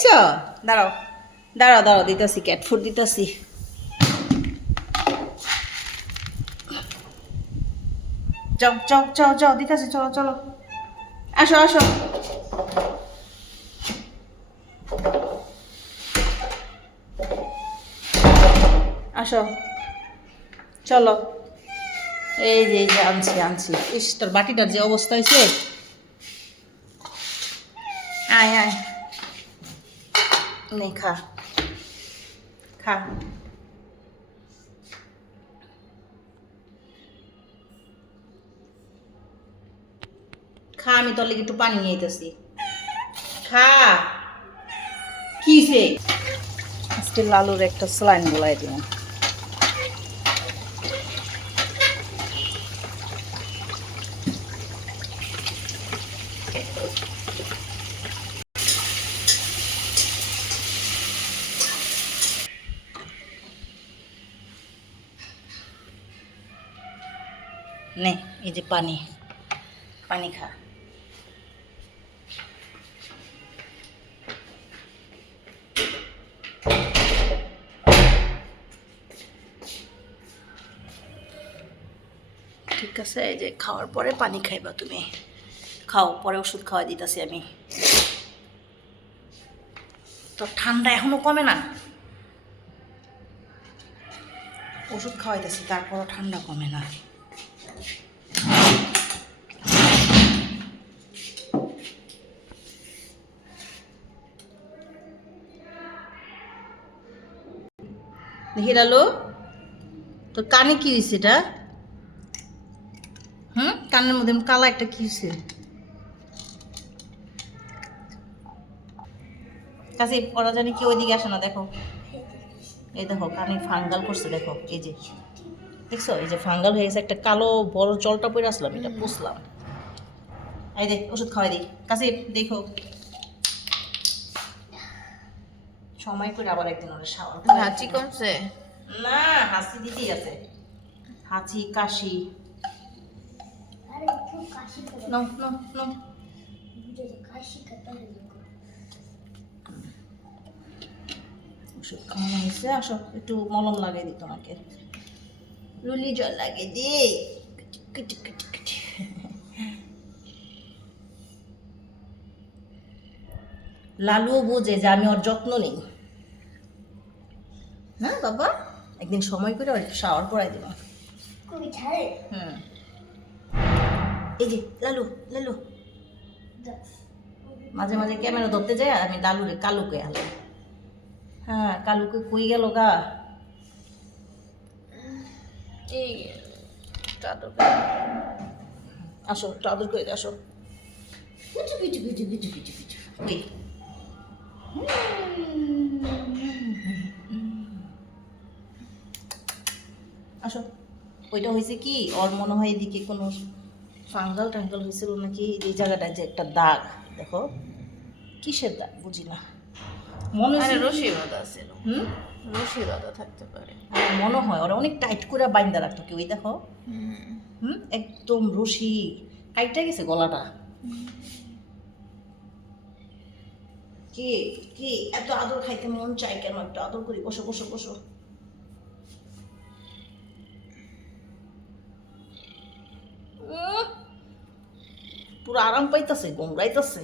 খাইছো? দাঁড়াও দাঁড়াও দাঁড়াও, দিতেছি ক্যাট ফুড দিতেছি। যাও যাও যাও যাও, দিতেছি, চলো চলো, আসো আসো। আসো চলো, এই যে আনছি আনছি। ইস, তোর বাটিটার যে অবস্থা হয়েছে। আয় আয়, নে খা খা। খা, আমি তোর লেগে একটু পানি নিয়ে আইতেছি। খা। কিসে? আজকে লালুর একটা স্লাইন বলাই দিলাম। নে, এই যে পানি, পানি খা। ঠিক আছে, এই যে খাওয়ার পরে পানি খাইবা তুমি। খাও, পরে ওষুধ খাওয়াই দিতেছি আমি। তো ঠান্ডা এখনো কমে না, ওষুধ খাওয়াইতেছি তারপরও ঠান্ডা কমে না। দেখি লালু, তোর কানে কি হয়েছে এটা? কানের মধ্যে কালা একটা কি হয়েছে? কাছে ওরা জানি কি ওইদিকে আসে না, দেখো এই দেখো কানে ফাঙ্গাল করছে, দেখো এই যে দেখছো, এই যে ফাঙ্গাল হয়ে গেছে, একটা কালো বড় জলটা পড়ে আসলাম, এটা পুষলাম। এই দেখ, ওষুধ খাওয়াই দিই কাছে, দেখো সময় করে আবার একদিন ওরা শাওয়ার। হাঁচি কমছে? না, হাঁচি দিতেই আছে, হাঁচি কাশি। নাও নাও নাও। ওষুধ খাওয়ানো হয়েছে, আসো একটু মলম লাগিয়ে দিই তোমাকে, রুলি জল লাগিয়ে দিই। লালুও বোঝে যে আমি ওর যত্ন নেই। হ্যাঁ বাবা, একদিন সময় করে ওর শাওয়ার করাই দেবো। হুম, এই যে লালু লালু, মাঝে মাঝে ক্যামেরা ধরতে যায়, আমি লালুরে কালুকে আনলাম। হ্যাঁ, কালুকে কই গেল গা? এই চাদর। আসো, একটু আদর করে দে, আসো। কিছু কিছু কিছু কিছু কিছু কিছু ওই আসো। ওইটা হয়েছে কি, ওর মনে হয় এদিকে কোনো ফাঙ্গাল টাঙ্গাল হয়েছিল নাকি, এই জায়গাটায় যে একটা দাগ, দেখো কিসের দাগ বুঝি না, মনে আরে হচ্ছে রশি বাঁধা ছিল, হুম, রশি বাঁধা থাকতে পারে। আমার মনে হয় ওরা অনেক টাইট করে বাইন্দা রাখতো কি, ওই দেখো। একদম রশি কাইটা গেছে গলাটা। কি কি এত আদর খাইতে মন চাই কেন? একটু আদর করি, বসো বসো বসো। পুরো আরাম পাইতেছে, গোমড়াইতেছে।